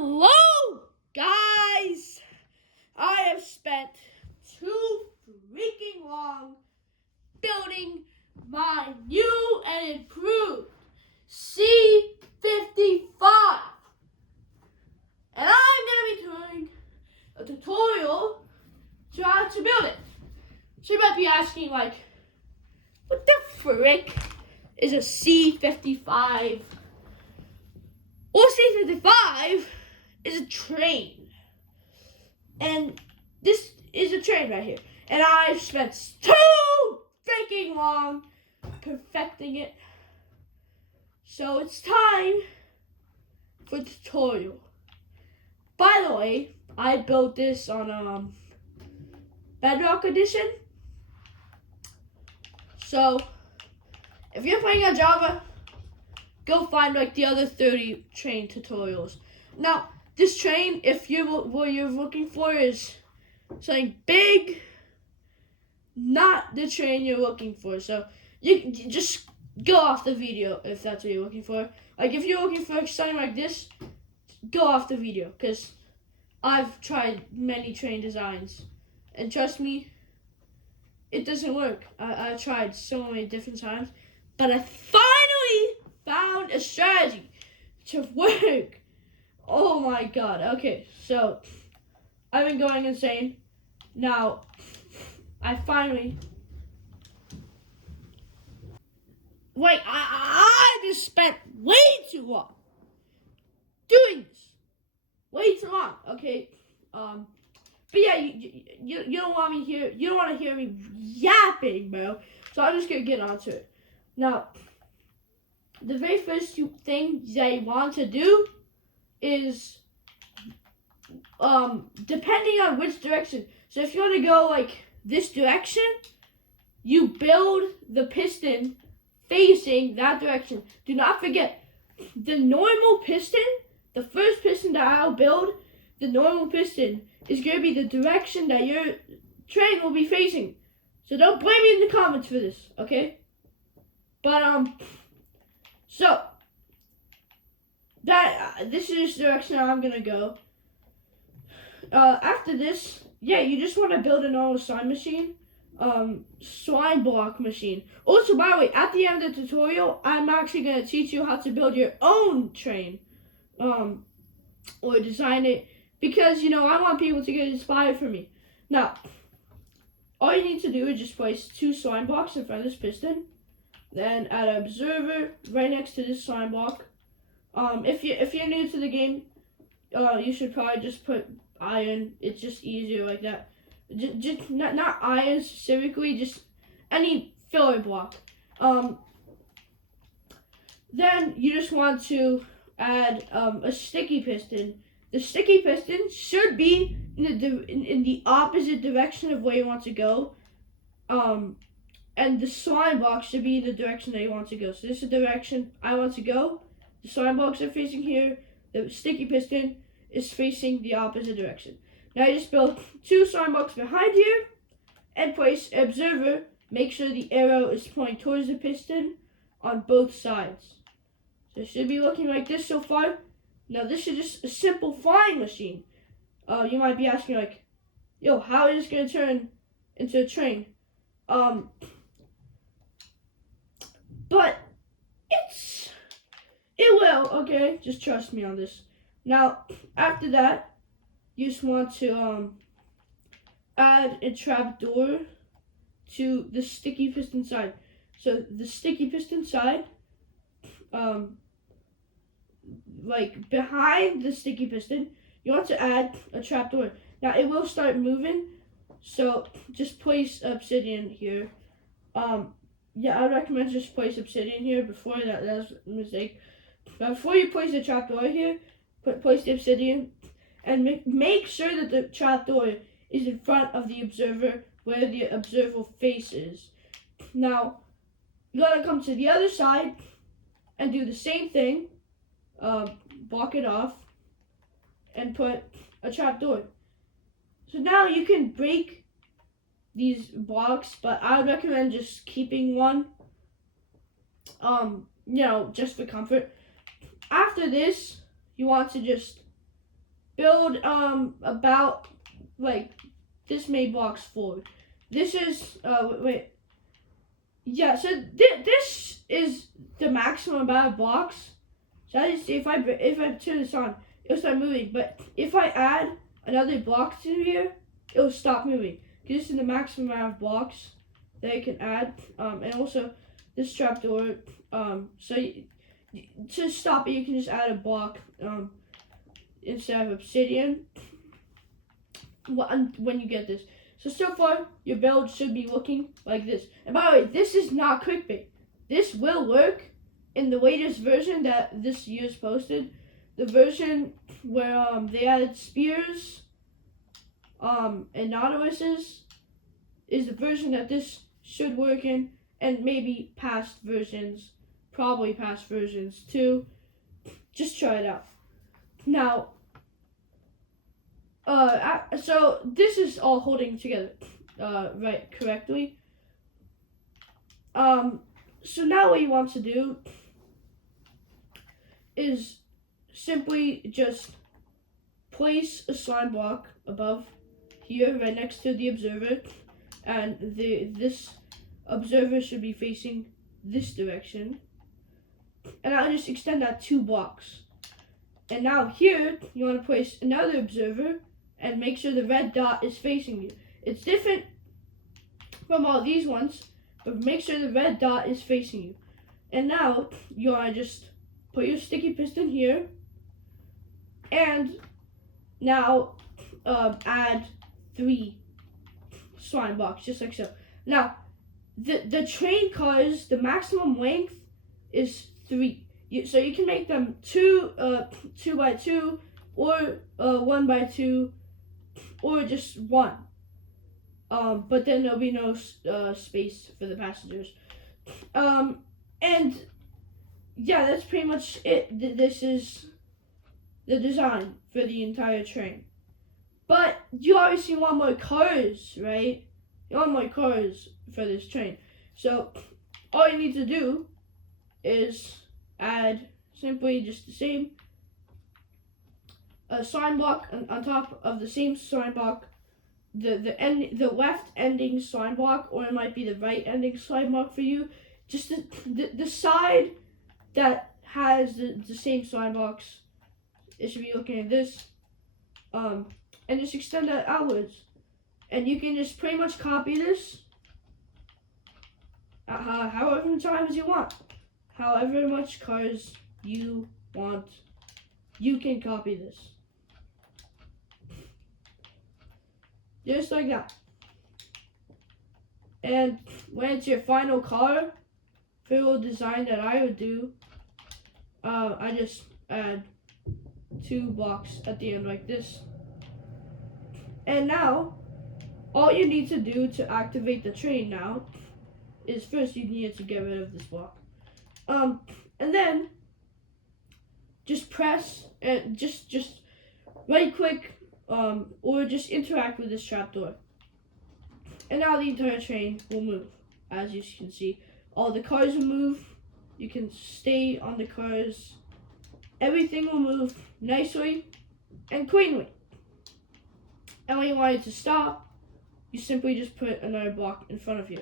Hello, guys! I have spent too freaking long building my new and improved C55. And I'm going to be doing a tutorial to how to build it. So you might be asking, like, what the frick is a C55? Or C55 is a train. And this is a train right here. And I've spent too freaking long perfecting it. So it's time for the tutorial. By the way, I built this on Bedrock Edition. So if you're playing on Java, go find like the other 30 train tutorials. Now, this train, if what you're looking for is something big, not the train you're looking for. So you just go off the video if that's what you're looking for. Like if you're looking for something like this, go off the video, because I've tried many train designs, and trust me, it doesn't work. I tried so many different times, but I finally found a strategy to work. Oh my god. Okay, so I've been going insane. Now, I finally... Wait, I just spent way too long doing this. Way too long, okay? But yeah, you don't want me here. You don't want to hear me yapping, bro. So I'm just gonna get onto it. Now, the very first thing that you want to do is, depending on which direction. So if you want to go like this direction, you build the piston facing that direction. Do not forget, the normal piston, the first piston that I'll build, the normal piston is going to be the direction that your train will be facing. So don't blame me in the comments for this, okay? But, so, this is the direction I'm going to go. After this, yeah, you just want to build a normal slime machine. Slime block machine. Also, by the way, at the end of the tutorial, I'm actually going to teach you how to build your own train. Or design it. Because, you know, I want people to get inspired from me. Now, all you need to do is just place 2 slime blocks in front of this piston. Then add an observer right next to this slime block. If you're new to the game, you should probably just put iron. It's just easier like that. Just not iron specifically, just any filler block. Then you just want to add a sticky piston. The sticky piston should be in the opposite direction of where you want to go. And the slime block should be in the direction that you want to go. So this is the direction I want to go. The slime blocks are facing here. The sticky piston is facing the opposite direction. Now you just build 2 slime blocks behind here and place an observer. Make sure the arrow is pointing towards the piston on both sides. So it should be looking like this so far. Now this is just a simple flying machine. You might be asking like, yo, how is this going to turn into a train? But it will, okay? Just trust me on this. Now, after that, you just want to add a trapdoor to the sticky piston side. So the sticky piston side, like behind the sticky piston, you want to add a trapdoor. Now it will start moving, so just place obsidian here. Yeah, I recommend just place obsidian here before that. That's a mistake. Now before you place the trapdoor here, place the obsidian, and make sure that the trapdoor is in front of the observer, where the observer faces. Now you gotta come to the other side and do the same thing. Block it off and put a trapdoor. So now you can break these blocks, but I would recommend just keeping one, you know, just for comfort. After this, you want to just build about like this many blocks forward. This is wait. Yeah, so this is the maximum amount of blocks. So as you see, if I turn this on, it'll start moving. But if I add another block to here, it'll stop moving. This is the maximum amount of blocks that you can add. And also this trapdoor. So to stop it, you can just add a block instead of obsidian. When you get this. So far, your build should be looking like this. And by the way, this is not clickbait. This will work in the latest version that this year's posted. The version where they added spears and nautiluses is the version that this should work in, and maybe past versions, probably past versions too. Just try it out. Now, so this is all holding together, right, correctly. So now what you want to do is simply just place a slime block above here, right next to the observer, and this observer should be facing this direction. And I'll just extend that 2 blocks. And now here, you want to place another observer and make sure the red dot is facing you. It's different from all these ones, but make sure the red dot is facing you. And now, you want to just put your sticky piston here, and now add 3 slime blocks, just like so. Now, the train cars, the maximum length is 3. So you can make them 2 by 2, or 1 by 2, or just 1. But then there'll be no space for the passengers. And yeah, that's pretty much it. This is the design for the entire train. But you obviously want more cars, right? You want more cars for this train. So all you need to do is add simply just the same slime block on top of the same slime block, the left ending slime block, or it might be the right ending slime block for you. Just the side that has the same slime blocks, it should be looking at this, and just extend that outwards, and you can just pretty much copy this however many times you want, however much cars you want, you can copy this. Just like that. And when it's your final car, for the design that I would do, I just add 2 blocks at the end like this. And now, all you need to do to activate the train now is first you need to get rid of this block. And then just press and just right click or just interact with this trapdoor. And now the entire train will move. As you can see, all the cars will move. You can stay on the cars. Everything will move nicely and cleanly. And when you want it to stop, you simply just put another block in front of you.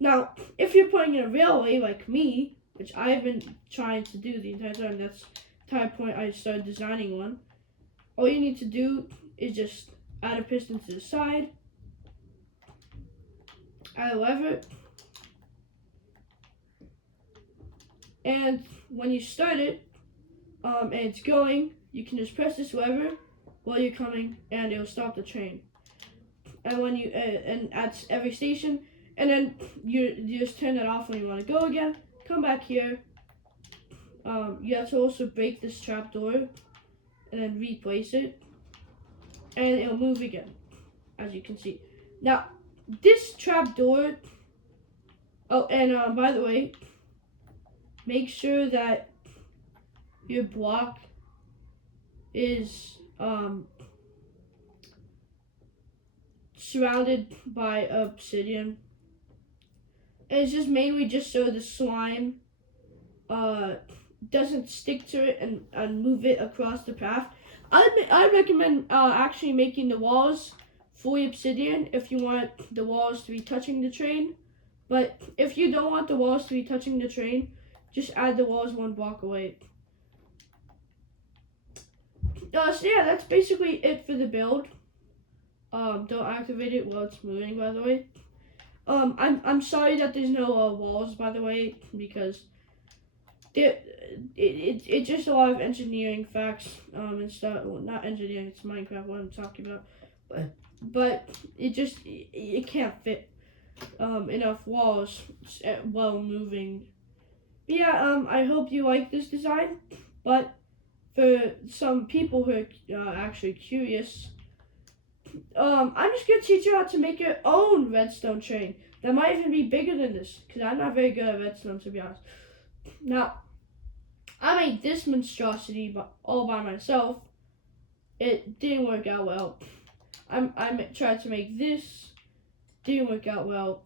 Now, if you're putting in a railway like me, which I've been trying to do the entire time, that's the entire point I started designing one, all you need to do is just add a piston to the side, add a lever, and when you start it, and it's going, you can just press this lever while you're coming, and it'll stop the train. And when you and at every station, and then you just turn it off when you want to go again. Come back here. You have to also break this trapdoor, and then replace it, and it'll move again, as you can see. Now, this trapdoor. Oh, and by the way, make sure that your block is surrounded by obsidian. And it's just mainly just so the slime doesn't stick to it and move it across the path. I recommend actually making the walls fully obsidian if you want the walls to be touching the train. But if you don't want the walls to be touching the train, just add the walls one block away. So yeah, that's basically it for the build. Don't activate it while it's moving, by the way. I'm sorry that there's no walls, by the way, because it's just a lot of engineering facts and stuff. Well, not engineering, it's Minecraft. What I'm talking about, but it can't fit enough walls while moving. But yeah, I hope you like this design. But for some people who are actually curious, I'm just gonna teach you how to make your own redstone train. That might even be bigger than this, because I'm not very good at redstone, to be honest. Now, I made this monstrosity all by myself. It didn't work out well. I tried to make this, didn't work out well.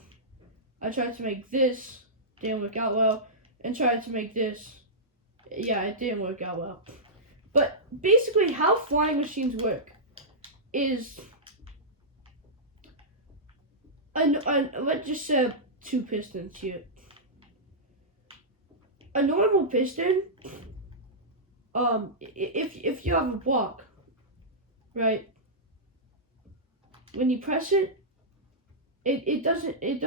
I tried to make this, didn't work out well, and tried to make this. Yeah, it didn't work out well. But basically, how flying machines work is, let's just say 2 pistons here. A normal piston, if you have a block, right? When you press it, it doesn't it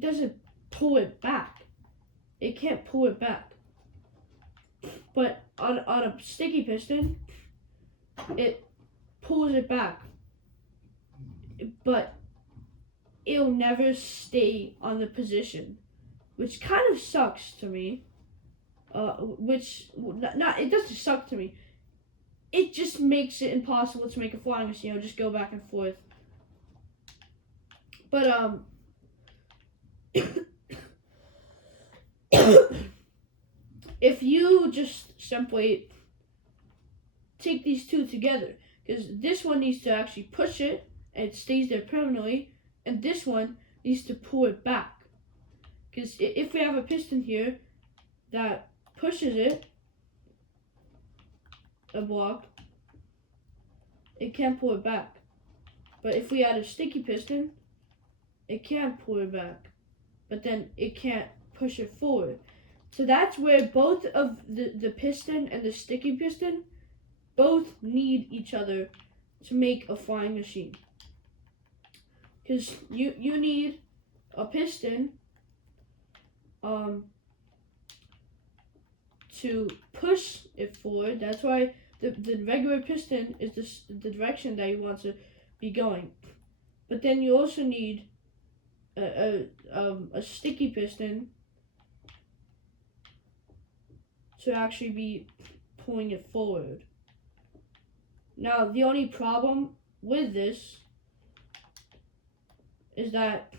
doesn't pull it back. It can't pull it back. But on a sticky piston, it pulls it back. But it'll never stay on the position, which kind of sucks to me. It doesn't suck to me. It just makes it impossible to make a flying machine. It'll just go back and forth. But if you just simply take these two together, because this one needs to actually push it and it stays there permanently, and this one needs to pull it back. Because if we have a piston here that pushes it, a block, it can't pull it back. But if we add a sticky piston, it can pull it back, but then it can't push it forward. So that's where both of the piston and the sticky piston both need each other to make a flying machine. Because you need a piston to push it forward. That's why the regular piston is the direction that you want to be going. But then you also need a sticky piston to actually be pulling it forward. Now, the only problem with this is that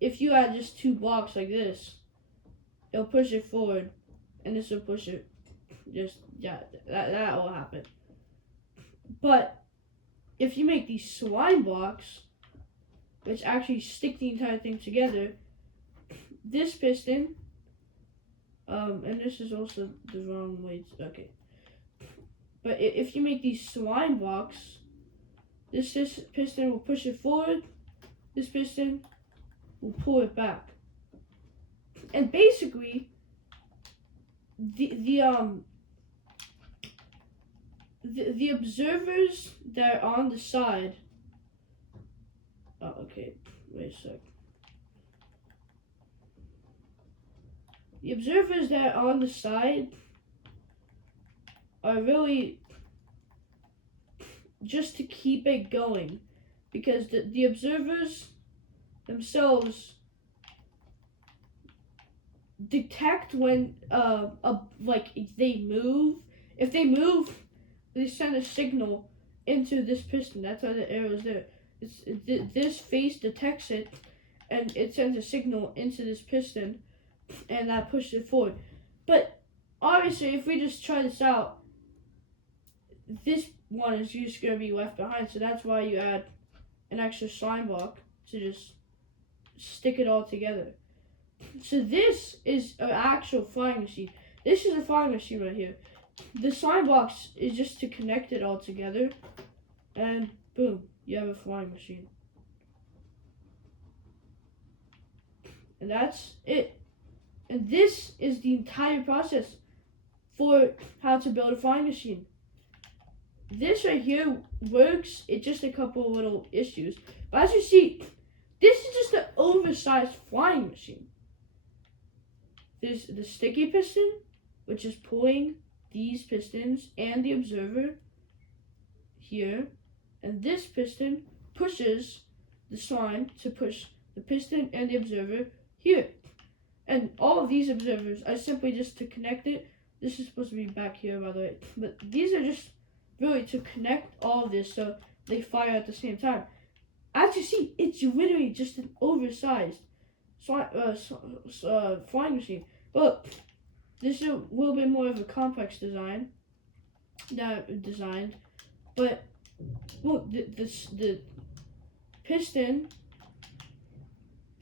if you add just 2 blocks like this, it'll push it forward, and this will push it. That will happen. But if you make these slime blocks, which actually stick the entire thing together, this piston, and this is also the wrong way. Okay. But if you make these slime blocks, this piston will push it forward. This piston will pull it back. And basically, the observers that are on the side. Oh, okay. Wait a sec. The observers that are on the side are really just to keep it going, because the observers themselves detect when like they move. If they move, they send a signal into this piston. That's why the arrow is there. This face detects it, and it sends a signal into this piston, and that pushes it forward. But obviously, if we just try this out, this one is just going to be left behind. So that's why you add an extra slime block to just stick it all together. So this is an actual flying machine. This is a flying machine right here. The slime box is just to connect it all together, and boom, you have a flying machine. And that's it. And this is the entire process for how to build a flying machine. This right here works. It's just a couple of little issues. But as you see, this is just an oversized flying machine. There's the sticky piston, which is pulling these pistons and the observer here. And this piston pushes the slime to push the piston and the observer here. And all of these observers are simply just to connect it. This is supposed to be back here, by the way. But these are just really to connect all of this so they fire at the same time. As you see, it's literally just an oversized flying machine. But this is a little bit more of a complex design that I designed. But look, the piston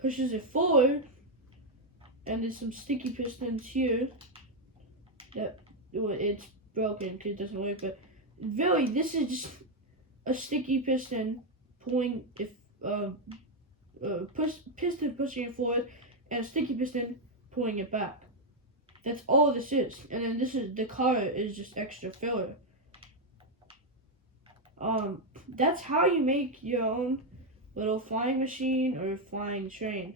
pushes it forward, and there's some sticky pistons here that it's broken because it doesn't work. But really, this is just a sticky piston pulling piston pushing it forward, and a sticky piston pulling it back. That's all this is. And then this is the car is just extra filler. That's how you make your own little flying machine or flying train.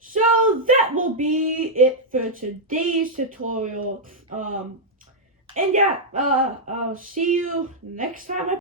So that will be it for today's tutorial. And yeah, I'll see you next time.